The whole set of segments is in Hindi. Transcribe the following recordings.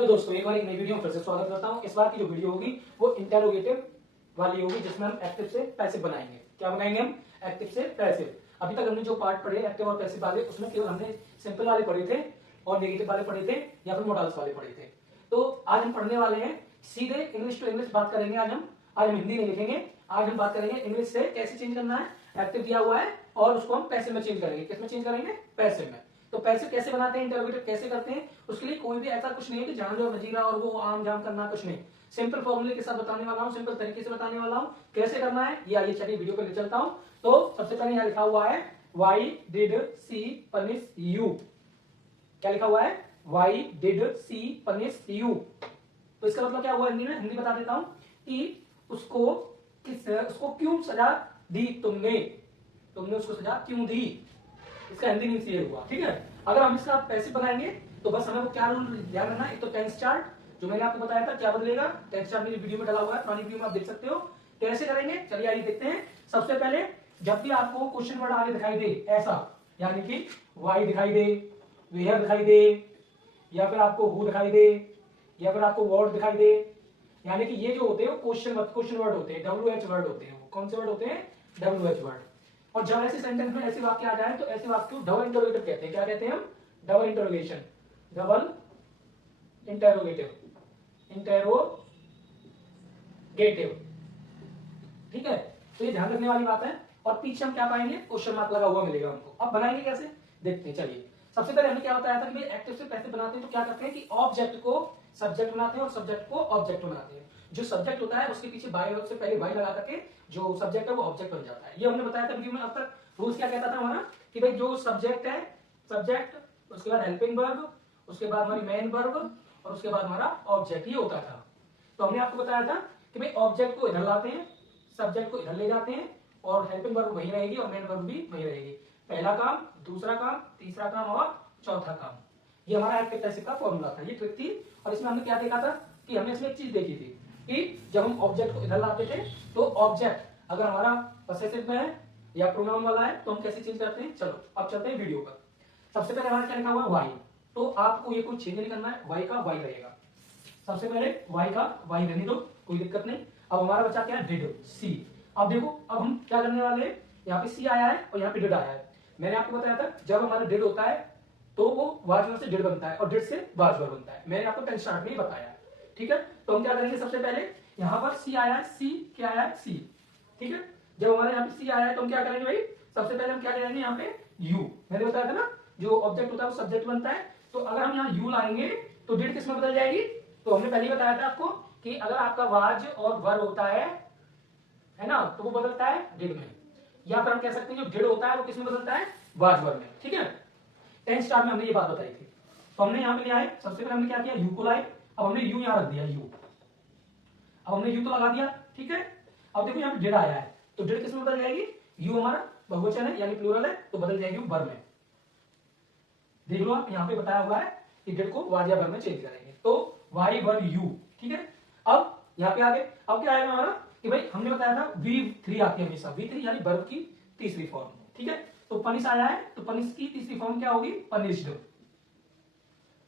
हेलो दोस्तों, एक बार एक नई वीडियो में फिर से स्वागत करता हूं। इस बार की जो वीडियो होगी वो इंटेरोगेटिव वाली होगी, जिसमें हम एक्टिव से पैसिव बनाएंगे। क्या बनाएंगे हम? एक्टिव से पैसिव। अभी तक हमने जो पार्ट पढ़े एक्टिव और पैसिव वाले, उसमें केवल हमने सिंपल वाले पढ़े थे और नेगेटिव वाले पढ़े थे या फिर मोडाल्स वाले पढ़े थे। तो आज हम पढ़ने वाले हैं सीधे इंग्लिश टू इंग्लिश बात करेंगे। आज हम हिंदी में लिखेंगे। आज हम बात करेंगे इंग्लिश से कैसे चेंज करना है। एक्टिव दिया हुआ है और उसको हम पैसिव में चेंज करेंगे। किस में चेंज करेंगे? पैसिव में। तो पैसिव कैसे बनाते हैं, इंटरोगेटिव कैसे करते हैं, उसके लिए कोई भी ऐसा कुछ नहीं है कि झांझ और वजीरा और वो आम जाम करना, कुछ नहीं। सिंपल फॉर्मूले के साथ बताने वाला हूं, सिंपल तरीके से बताने वाला हूं कैसे करना है। ये आइए चलिए वीडियो पे ले चलता हूं। तो सबसे पहले यहाँ लिखा हुआ है why did she punish you. क्या लिखा हुआ है? Why did she punish you. तो इसका मतलब क्या हुआ हिंदी में? हिंदी बता देता हूं कि उसको क्यों सजा दी तुमने उसको सजा क्यों दी। इसका हिंदी मीन्स ये हुआ। ठीक है। अगर हम इसका पैसिव बनाएंगे तो बस हमें वो क्या रूल ध्यान रखना है। एक तो टेंस चार्ट जो मैंने आपको बताया था, क्या बदलेगा। टेंस चार्ट मेरी वीडियो में डाला हुआ है, पुरानी वीडियो में आप देख सकते हो। कैसे करेंगे चलिए आइए देखते हैं। सबसे पहले जब भी आपको क्वेश्चन वर्ड आगे दिखाई दे ऐसा, यानी कि वाई दिखाई दे, वेयर दिखाई दे, या फिर आपको हु दिखाई दे, या फिर आपको वर्ड दिखाई दे, यानी कि ये जो होते हैं क्वेश्चन वर्ड होते हैं, WH वर्ड होते हैं। कौन से वर्ड होते हैं? WH word. और जब ऐसे सेंटेंस में ऐसे वाक्य आ जाए तो ऐसे वाक्य को डबल इंटरोगेटिव कहते हैं। क्या कहते हैं हम? डबल इंटरोगेशन, डबल इंटरोगेटिव, ठीक है। तो ये ध्यान रखने वाली बात है। और पीछे हम क्या पाएंगे? क्वेश्चन मार्क लगा हुआ मिलेगा हमको। अब बनाएंगे कैसे देखते हैं। चलिए सबसे पहले हमने क्या बताया था कि भाई एक्टिव से पैसिव बनाते हैं तो क्या करते हैं कि ऑब्जेक्ट को सब्जेक्ट बनाते हैं और सब्जेक्ट को ऑब्जेक्ट बनाते हैं। जो सब्जेक्ट होता है उसके पीछे बाय वर्ब से पहले वाई लगा करके जो सब्जेक्ट है वो ऑब्जेक्ट बन जाता है। ये हमने बताया था वीडियो में। अब तक रूल्स क्या कहता था हमारा कि भाई जो सब्जेक्ट है, सब्जेक्ट, उसके बाद हेल्पिंग वर्ब, उसके बाद हमारी मेन वर्ब और उसके बाद हमारा ऑब्जेक्ट, ये होता था। तो हमने आपको बताया था कि भाई ऑब्जेक्ट को इधर लाते हैं, सब्जेक्ट को इधर ले जाते हैं और हेल्पिंग वर्ब वही रहेगी और मेन वर्ब भी वही रहेगी। पहला काम, दूसरा काम, तीसरा काम और चौथा काम। ये हमारा एक्टिव पैसिव का फॉर्मूला था। ये ट्रिक थी। और इसमें हमने क्या देखा था कि हमने इसमें एक चीज देखी थी कि जब हम ऑब्जेक्ट को इधर लाते थे तो ऑब्जेक्ट अगर हमारा पॉसेसिव में है या प्रोनाउन वाला है तो हम कैसे चेंज करते हैं। चलो अब चलते हैं वीडियो पर। सबसे पहले हमारा क्या लिखा हुआ है? वाई। तो आपको ये कोई चेंज नहीं करना है, वाई का वाई रहेगा। सबसे पहले वाई का वाई रहने दो, कोई दिक्कत नहीं। अब हमारा बचा क्या है? डिड, सी। अब देखो अब हम क्या करने वाले हैं, यहाँ पे सी आया है और यहाँ पे डिड आया है। मैंने आपको बताया था जब हमारा डिड होता है तो वो वाज वर्ब से डिड बनता है और डिड से वाज वर्ब बनता है। मैंने आपको टेंस स्टार्ट में ही बताया। ठीक है। तो हम क्या करेंगे, सबसे पहले यहाँ पर सी आया है, सी क्या आया है? सी। ठीक है। जब हमारे यहाँ पे सी आया है तो हम क्या करेंगे भाई? सबसे पहले हम क्या करेंगे यहाँ पे? यू। मैंने बताया था ना जो ऑब्जेक्ट होता है वो सब्जेक्ट बनता है। तो अगर हम यहाँ यू लाएंगे तो डिड किस में बदल जाएगी? तो हमने पहले ही बताया था आपको कि अगर आपका वाज और वर्ब होता है ना, तो वो बदलता है डिड में। या फिर हम कह सकते हैं जो डिड होता है वो किस में बदलता है? वाज वर्ब में। ठीक है। टेंस स्टार में हमने ये बात बताई थी। तो हमने यहाँ पे ले आए, सबसे पहले हमने क्या किया? यू को लाए। अब हमने यू यहाँ रख दिया, यू। अब हमने यू तो लगा दिया। ठीक है। अब देखो यहाँ पे डिड आया है तो डिड किस में बदल जाएगी? यू हमारा बहुवचन है यानी प्लूरल है तो बदल जाएगी वर्ब में। देख लो आप यहाँ पे बताया हुआ है कि डिड को वाज या वर्ब में चेंज करेंगे। तो वाई वर्ब यू। ठीक है। अब यहाँ पे आगे अब क्या आएगा हमारा कि भाई हमने बताया था V3 आती है हमेशा। V3 यानी वर्ब की तीसरी फॉर्म। ठीक है। तो पनिश आया है तो पनिश की तीसरी फॉर्म क्या होगी? पनिश्ड।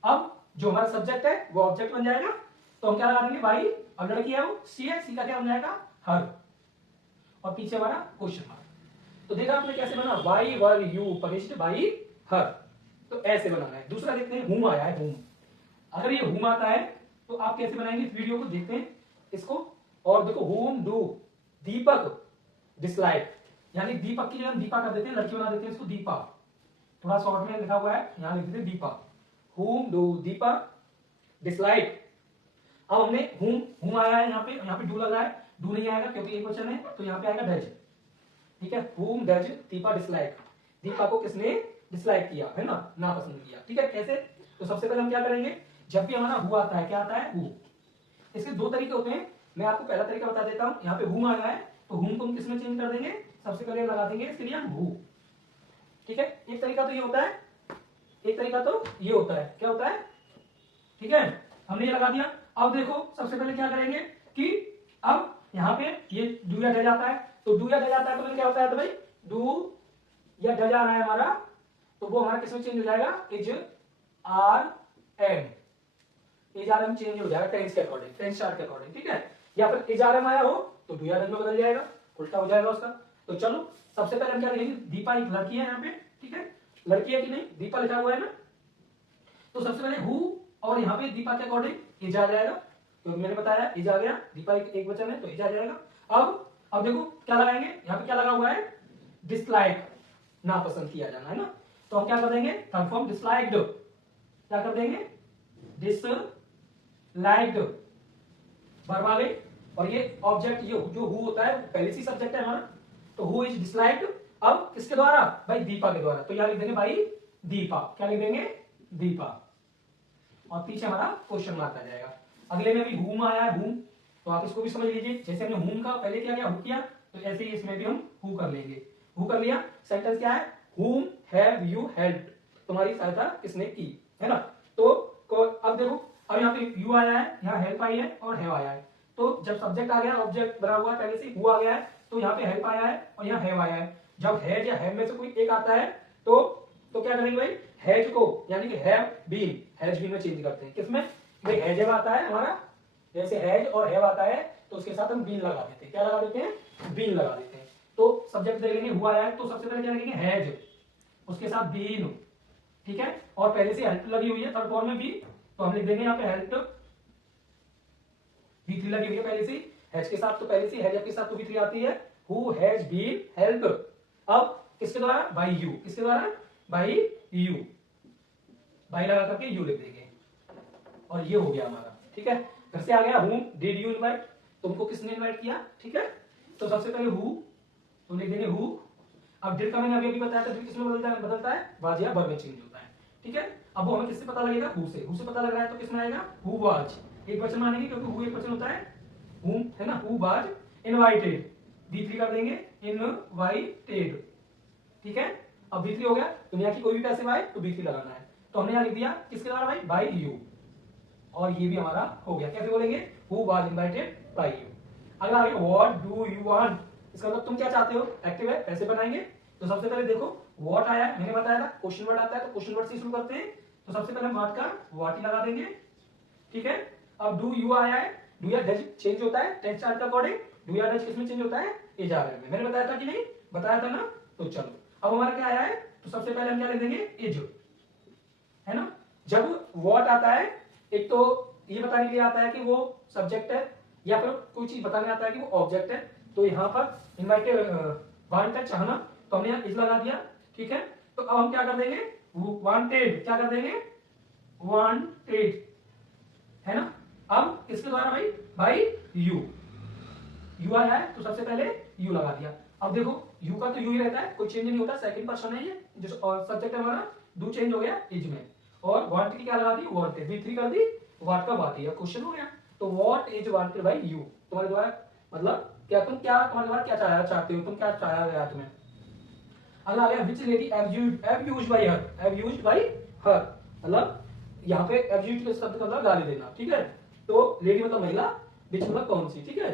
अब जो हमारा सब्जेक्ट है वो ऑब्जेक्ट बन जाएगा तो हम क्या लगा देंगे? वाई। अब लड़की है वो सी है, सी का क्या बन जाएगा? हर। और पीछे हमारा क्वेश्चन मार्क। तो देखा आपने कैसे बना? Why were you punished by her. तो ऐसे बनाना है। दूसरा देखते हैं, हुम आया है, हुम। अगर ये हुम आता है तो आप कैसे बनाएंगे इस वीडियो को देखते हैं इसको। और देखो हुम डू दीपक डिसलाइक, यानी दीपक की जगह हम दीपा कर देते हैं, लड़की बना देते हैं इसको दीपा। थोड़ा शॉर्ट में लिखा हुआ है, यहां लिख देते हैं दीपा। हुम डू दीपा डिसलाइक। अब हमने हुम आया है यहाँ पे डू लगा है। डू नहीं आएगा क्योंकि एक वचन है तो यहाँ पे आएगा डज। ठीक है। हुम डज दीपा डिसलाइक। दीपा को किसने डिसलाइक किया है ना नापसंद किया। ठीक है। कैसे? तो सबसे पहले हम क्या करेंगे, जब भी हमारा हु आता है, क्या आता है? हु। इसके दो तरीके होते हैं। मैं आपको पहला तरीका बता देता हूं। यहाँ पे हुम आया है तो हुम को हम किसमें चेंज कर देंगे? सबसे पहले लगा देंगे इसके लिए हम हु। ठीक है। एक तरीका तो ये होता है, एक तरीका तो ये होता है। क्या होता है? ठीक है। हमने ये लगा दिया। अब देखो सबसे पहले क्या करेंगे कि अब यहाँ पे ये डू या डज आता है तो डू या डज आता है तो क्या होता है? तो भाई डू या डज आ रहा है हमारा तो वो हमारा किसमें चेंज हो जाएगा? Is, are, am. HRM change हो जाएगा टेंस के अकॉर्डिंग, टेंस चार्ट के अकॉर्डिंग, ठीक है। या फिर HRM आया हो तो DRM में बदल जाएगा, उल्टा हो जाएगा उसका। तो चलो सबसे पहले हम क्या लिखेंगे, दीपा एक लड़की है यहाँ पे, ठीक है, लड़की है कि नहीं, दीपा लिखा हुआ है ना। तो सबसे पहले हु और यहाँ पे दीपा के अकॉर्डिंग इज आ जाएगा, क्योंकि मैंने बताया इज आ गया, दीपा एक वचन है तो इज आ जाएगा। अब देखो क्या लगाएंगे, यहाँ पे क्या लगा हुआ है, डिसलाइक, नापसंद किया जाना है ना। तो हम क्या कर देंगे, थर्ड फॉर्म डिसलाइक्ड, क्या कर देंगे, डिसलाइक्ड, वर्ब आ गई। और ये ऑब्जेक्ट ये जो हु होता है पहले से सब्जेक्ट है हमारा, तो हु इज डिसलाइक्ड, अब किसके द्वारा, भाई दीपा के द्वारा। तो यहाँ लिख देंगे भाई दीपा, क्या लिख देंगे, दीपा, और पीछे हमारा क्वेश्चन मार्क आ जाएगा। अगले में भी हुम आया है, हुम, तो आप इसको भी समझ लीजिए, जैसे हमने हुम का पहले क्या किया, हु किया, तो ऐसे ही इसमें भी हम हु कर लेंगे। हु कर लिया, सेंटेंस क्या है, हुम हैव यू हेल्प्ड, तुम्हारी सहायता किसने की, है ना। तो अब देखो, अब यहाँ पे यू आया है, यहाँ हेल्प आई है और हैव आया है। तो जब सब्जेक्ट आ गया, ऑब्जेक्ट बना हुआ है पहले से, हु आ गया है, तो यहाँ पे हेल्प आया है और यहाँ हैव आया है। जब हैज या हैव में से कोई एक आता है तो क्या करेंगे भाई, हैज को यानी कि हैव बीन, हैज बीन में चेंज करते हैं, किसमें, भाई हैज आता है हमारा, जैसे हैज और हैव आता है तो उसके साथ हम बीन लगा देते हैं, क्या लगा देते हैं, बीन लगा देते हैं। तो सब्जेक्ट देख लेंगे, हुआ है, तो सबसे पहले क्या लिखेंगे, हैज, उसके साथ बीन, ठीक है, और पहले से हेल्प लगी हुई है थर्ड फॉर्म में भी, तो हम लिख देंगे यहाँ पे हेल्प, V3 लगी हुई है पहले से, हैज के साथ तो पहले से, हैज के साथ तो V3 आती है, हु हैज बीन हेल्प, अब किसके द्वारा, बाय यू, किसके द्वारा, बाय यू, बाय लगा करके यू लिख देंगे, और ये हो गया हमारा, ठीक है। घर से आ गया हुम डिड यू इनवाइट, तुमको किसने इनवाइट किया, ठीक है। तो सबसे पहले हु, तो लिख देंगे हु। अब डिड का मैंने अभी बताया था, डिड किसमें बदलता है, वाज या वर्ब में चेंज होता है, ठीक है। अब वो हमें किससे पता लगेगा, हु से, हु से पता लग रहा है तो किसमें आएगा, हु वाज, एक वचन मानेंगे क्योंकि हु एक वचन होता है, हुम है ना, हु वाज इनवाइटेड, V3 कर देंगे इनवाइटेड, ठीक है। अब V3 हो गया, दुनिया की कोई भी पैसिव आए तो V3 लगाना है, तो हमने यहाँ लिख दिया किसके द्वारा भाई, बाय यू, और ये भी हमारा हो गया। कैसे बोलेंगे, who was invited bye you. अगला आगे, व्हाट डू यू वांट, इसका मतलब तुम क्या चाहते हो, एक्टिव है, कैसे बनाएंगे। तो सबसे पहले देखो व्हाट आया है, मैंने बताया था क्वेश्चन वर्ड आता है तो क्वेश्चन वर्ड से शुरू करते हैं, तो सबसे पहले हम व्हाट का व्हाट ही लगा देंगे, ठीक है। अब डू यू आया है, डू या डज चेंज होता है टेंस चार्ट के अकॉर्डिंग, डू या डज किसमें चेंज होता है, HRM में, मैंने बताया था कि नहीं, बताया था ना। तो चलो अब हमारा क्या आया है, तो सबसे पहले हम क्या लिख देंगे, इज, है ना। जब व्हाट आता है, एक तो ये बताने के लिए आता है कि वो सब्जेक्ट है, या फिर कोई चीज बताने आता है कि वो ऑब्जेक्ट है, तो यहाँ पर इनवाइटेड वांट है चाहना, तो हमने यहाँ इज लगा दिया, ठीक है। तो अब हम क्या कर देंगे, वांटेड, क्या कर देंगे, वांटेड, है ना। अब किसके द्वारा भाई, भाई यू आया है तो सबसे पहले यू लगा दिया। अब देखो यू का तो यू ही रहता है, कोई चेंज नहीं होता, सेकंड पर्सन है ये, जो सब्जेक्ट है हमारा, डू चेंज हो गया इज में, और वांट की क्या लगा दी, वांटेड, V3 कर दी, वाट का वाट, या क्वेश्चन हो गया। तो what is wanted bye you, तुम्हारे द्वारा, मतलब क्या तुम क्या तुम्हारे द्वारा क्या चाहते हो, तुम क्या चाहा गया तुम्हें। अगला आ गया, which lady have used by her, have used by her, मतलब यहाँ पे एब्यूज के शब्द का मतलब गाली देना, ठीक है। तो लेडी मतलब महिला, विच मतलब कौन सी, ठीक है।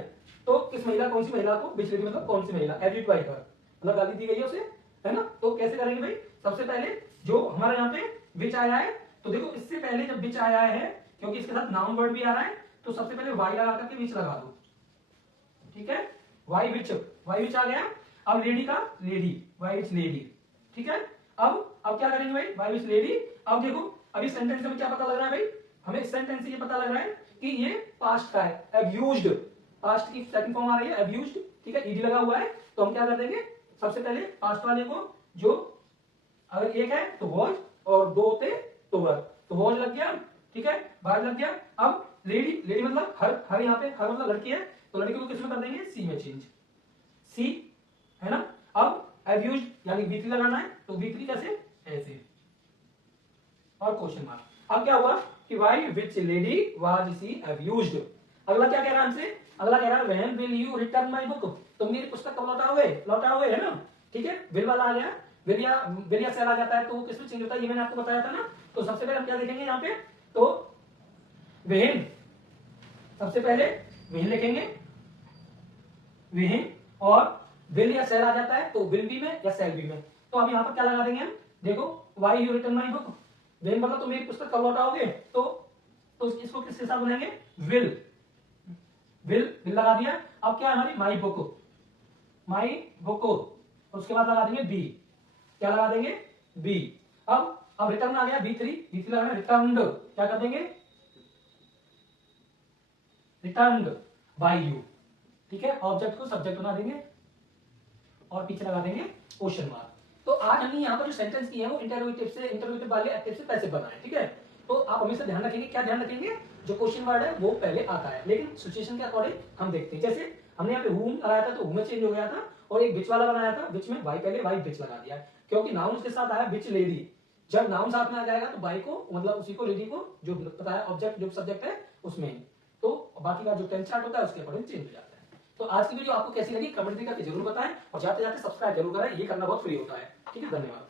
तो किस महिला, कौन सी महिला को, विच लेडी मतलब कौन सी महिला, एब्यूज बाय हर मतलब गाली दी गई है उसे, है ना। तो कैसे करेंगे भाई, सबसे पहले जो हमारे यहाँ पे विच आया है, तो देखो इससे पहले जब विच आया है, क्योंकि इसके साथ नाउन वर्ड भी आ रहा है, तो सबसे पहले वाई लगा करके विच लगा दो, ठीक है। वाई विच आ गया। अब लेडी का लेडी, वाई विच लेडी, ठीक है। अब क्या करेंगे भाई, वाई विच लेडी। अब देखो अभी सेंटेंस में क्या पता लग रहा है भाई, हमें इस सेंटेंस से ये पता लग रहा है कि ये पास्ट का है, अब्यूज्ड, पास्ट की सेकंड फॉर्म आ रही है अब्यूज्ड, ठीक है, ईडी लगा हुआ है। तो हम क्या कर देंगे, सबसे पहले पास्ट वाले को, जो अगर एक है तो वॉज और दो होते तो वर, तो वॉज लग गया, ठीक है, बाज लग गया। अब लेडी मतलब हर यहाँ पे हर मतलब लड़की है, तो लड़की को किसमें कर देंगे, सी में चेंज, सी, है ना। अब अब्यूज्ड यानी V3 लगाना है, तो V3 कैसे, ऐसे, और क्वेश्चन मार्क। अब क्या हुआ कि why which lady was she abused. अगला क्या कह रहा है हमसे, अगला कह रहा है when will you return my book, तुम मेरी पुस्तक कब लौटाओगे, है ना, ठीक है। विल वाला आ गया, विल या सेल आ जाता है तो किसमें चेंज होता है, ये मैंने आपको बताया था ना। तो सबसे पहले हम क्या देखेंगे यहाँ पे, तो व्हेन, सबसे पहले व्हेन लिखेंगे, व्हेन, और विल या सेल आ जाता है तो विल बी में या सेल बी में। तो अब यहाँ पर क्या लगा देंगे हम, देखो why you return my book, when मतलब तुम मेरी पुस्तक कब लौटाओगे, तो तो इसको किसके साथ बनाएंगे, विल, विल लगा दिया। अब क्या है हमारी माई बुक, उसके बाद लगा देंगे बी, क्या लगा देंगे, बी। अब रिटर्न आ गया B3 लगाना, रिटर्न्ड क्या कर देंगे, रिटर्न्ड बाय यू, ठीक है। ऑब्जेक्ट को सब्जेक्ट बना देंगे और पीछे लगा देंगे क्वेश्चन मार्क। तो आज हमने यहाँ पर जो सेंटेंस किए हैं वो इंटरोगेटिव वाले एडजेक्टिव से पैसिव बनाए, ठीक है। तो आप हमेशा ध्यान रखेंगे, क्या ध्यान रखेंगे, जो क्वेश्चन वर्ड है वो पहले आता है, लेकिन सिचुएशन के अकॉर्डिंग हम देखते हैं। जैसे हमने यहाँ पे whom लगाया था तो whom में चेंज हो गया था, और एक which वाला बनाया था, which में वाई पहले, वाई which लगा दिया, क्योंकि नाउन उसके साथ आया which लेडी। जब नाउन साथ में आ जाएगा तो वाई को मतलब उसी को, लेडी को, जो पता है ऑब्जेक्ट जो सब्जेक्ट है उसमें, तो बाकी का जो टेंस चार्ट होता है उसके अकॉर्डिंग चेंज हो जाता है। तो आज की वीडियो आपको कैसी लगी कमेंट करके जरूर बताएं, और जाते जाते सब्सक्राइब जरूर करें, ये करना बहुत फ्री होता है, ठीक है। धन्यवाद।